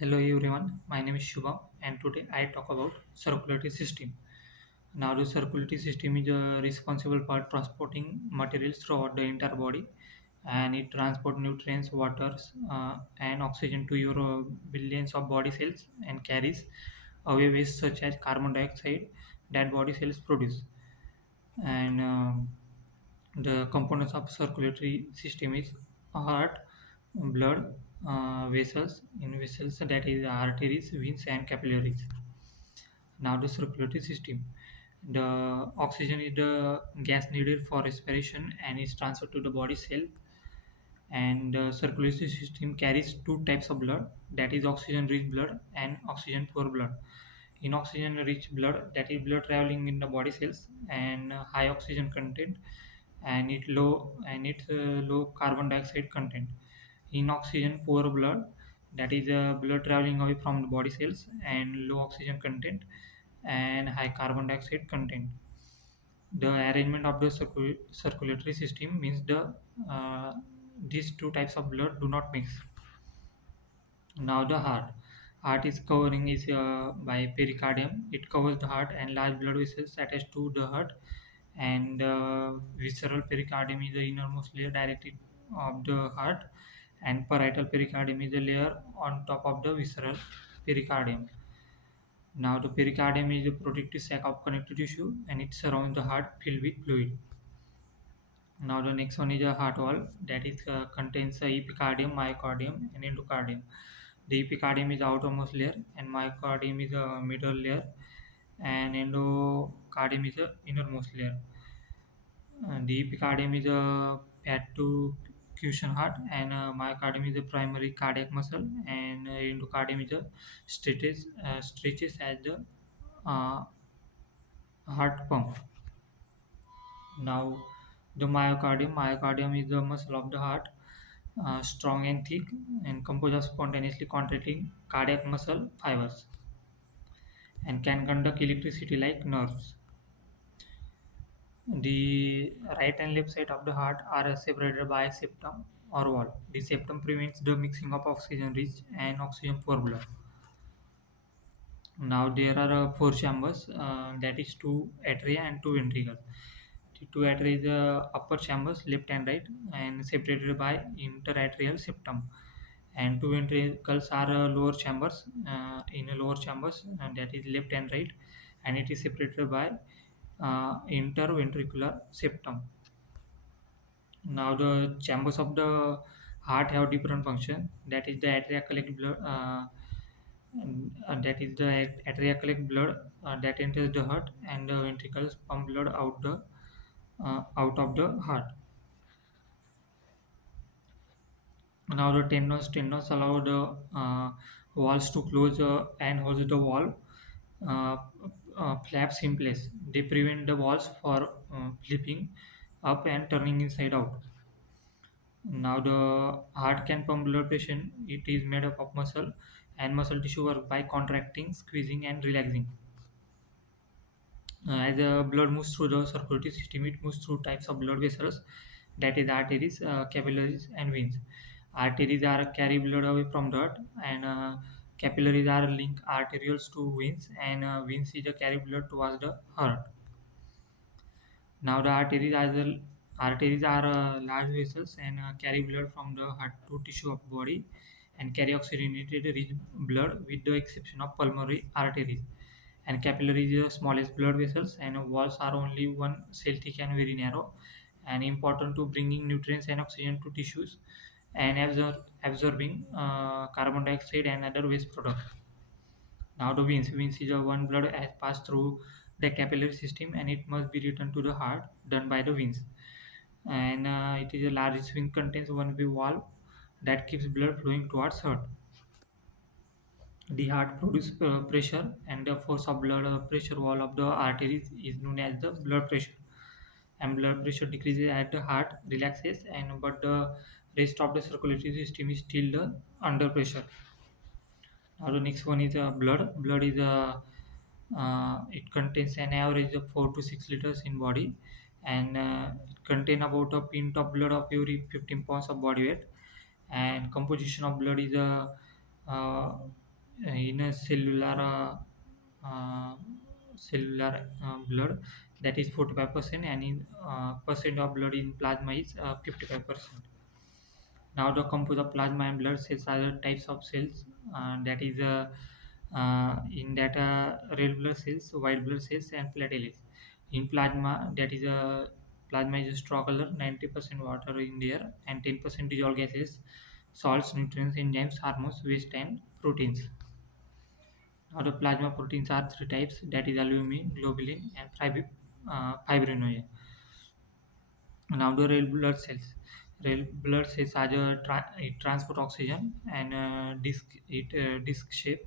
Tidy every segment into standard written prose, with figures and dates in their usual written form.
Hello everyone, my name is Shubham and today I talk about circulatory system. Now the circulatory system is responsible for transporting materials throughout the entire body and it transports nutrients, waters and oxygen to your billions of body cells and carries away waste such as carbon dioxide that body cells produce. And the components of circulatory system is heart, blood vessels, in vessels that is arteries, veins and capillaries. Now the circulatory system, the oxygen is the gas needed for respiration and is transferred to the body cell. And the circulatory system carries two types of blood, that is oxygen rich blood and oxygen poor blood. In oxygen rich blood, that is blood traveling in the body cells and high oxygen content, and it low carbon dioxide content. In oxygen poor blood, that is blood traveling away from the body cells and low oxygen content and high carbon dioxide content. The arrangement of the circulatory system means uh, these two types of blood do not mix. Now the heart. Heart is covering is by pericardium. It covers the heart and large blood vessels attached to the heart. And visceral pericardium is the innermost layer directly of the heart, and parietal pericardium is the layer on top of the visceral pericardium. Now the pericardium is a protective sac of connective tissue and it surrounds the heart filled with fluid. Now the next one is a heart wall that is contains epicardium, myocardium, and endocardium. The epicardium is outermost layer, and myocardium is a middle layer, and endocardium is the innermost layer. And the epicardium is a pad to cushion heart, and myocardium is the primary cardiac muscle, and endocardium is a stretches as the uh, heart pump. Now, the myocardium is the muscle of the heart, strong and thick, and composed of spontaneously contracting cardiac muscle fibers, and can conduct electricity like nerves. The right and left side of the heart are separated by a septum or wall. The septum prevents the mixing of oxygen-rich and oxygen-poor blood. Now there are four chambers, that is two atria and two ventricles. The two atria is the upper chambers, left and right, and separated by interatrial septum. And two ventricles are lower chambers, in a lower chambers, and that is left and right, and it is separated by interventricular septum. Now the chambers of the heart have different function. That is the atria collect blood. That is the atria collect blood that enters the heart, and the ventricles pump blood out of the heart. Now the tendons allow the walls to close and hold the wall uh, flaps in place. They prevent the walls for flipping up and turning inside out. Now the heart can pump blood pressure. It is made up of muscle, and muscle tissue work by contracting, squeezing, and relaxing. As the blood moves through the circulatory system, it moves through types of blood vessels, that is arteries, capillaries, and veins. Arteries are carry blood away from the heart, and capillaries are link arterioles to veins, and veins is a carry blood towards the heart. Now the arteries are large vessels and carry blood from the heart to tissue of body and carry oxygenated rich blood with the exception of pulmonary arteries. And capillaries are the smallest blood vessels and walls are only one cell thick and very narrow and important to bringing nutrients and oxygen to tissues and absorbing carbon dioxide and other waste products. Now the veins is a one blood has passed through the capillary system and it must be returned to the heart done by the veins. And it is a large vein contains one valve that keeps blood flowing towards heart. The heart produces pressure and the force of blood pressure wall of the arteries is known as the blood pressure. And blood pressure decreases as the heart relaxes and but the rest of the circulatory system is still under pressure. Now the next one is blood. Blood is it contains an average of 4 to 6 liters in body, and it contain about a pint of blood of every 15 pounds of body weight. And composition of blood is in a uh, cellular blood, that is 45%, and in percent of blood in plasma is 55%. Now the composite of plasma and blood cells are the types of cells, that is in that red blood cells, white blood cells, and platelets. In plasma, that is a plasma is a straw color, 90% water in there, and 10% dissolved gases, salts, nutrients, enzymes, hormones, waste, and proteins. Now the plasma proteins are three types, that is albumin, globulin, and fibrinogen. Now the red blood cells. Red blood cells are it transport oxygen and disc shape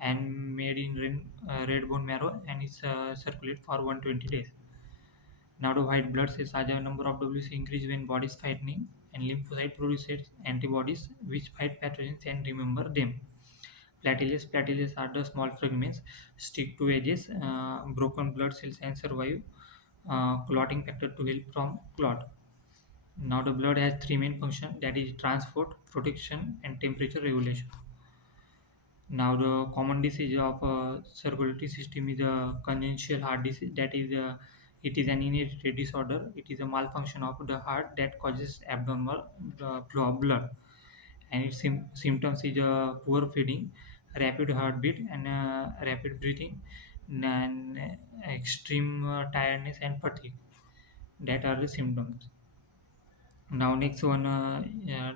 and made in red bone marrow, and it's circulate for 120 days. Now the white blood cells are the number of WC increase when bodies fighting, and lymphocyte produces antibodies which fight pathogens and remember them. Platelets are the small fragments stick to edges, broken blood cells and survive clotting factor to help from clot. Now the blood has three main functions, that is transport, protection, and temperature regulation. Now the common disease of circulatory system is a congenital heart disease. That is, it is an inherited disorder. It is a malfunction of the heart that causes abnormal flow of blood, and its symptoms is poor feeding, rapid heartbeat, and rapid breathing, and extreme tiredness and fatigue. That are the symptoms. Now next one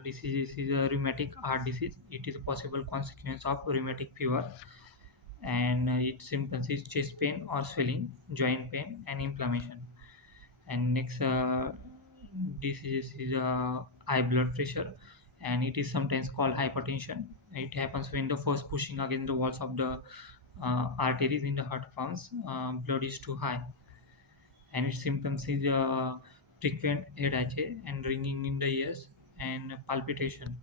disease is a rheumatic heart disease. It is a possible consequence of rheumatic fever, and its symptoms is chest pain or swelling, joint pain, and inflammation. And next disease is high blood pressure, and it is sometimes called hypertension. It happens when the force pushing against the walls of the arteries in the heart pumps blood is too high, and its symptoms is frequent headache and ringing in the ears and palpitation.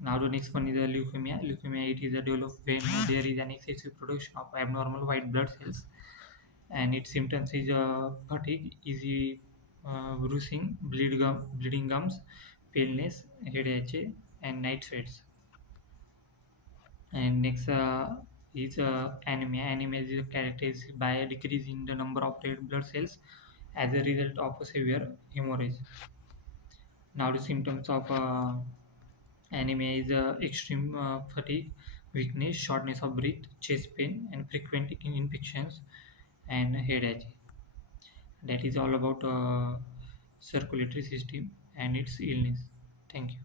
Now the next one is leukemia. Leukemia, it is a developed when there is an excessive production of abnormal white blood cells, and its symptoms is fatigue, easy bruising, bleeding gums, paleness, headache, and night sweats. And next is anemia. Anemia is characterized by a decrease in the number of red blood cells as a result of a severe hemorrhage. Now the symptoms of anemia is extreme fatigue, weakness, shortness of breath, chest pain, and frequent infections and headache. That is all about circulatory system and its illness. Thank you.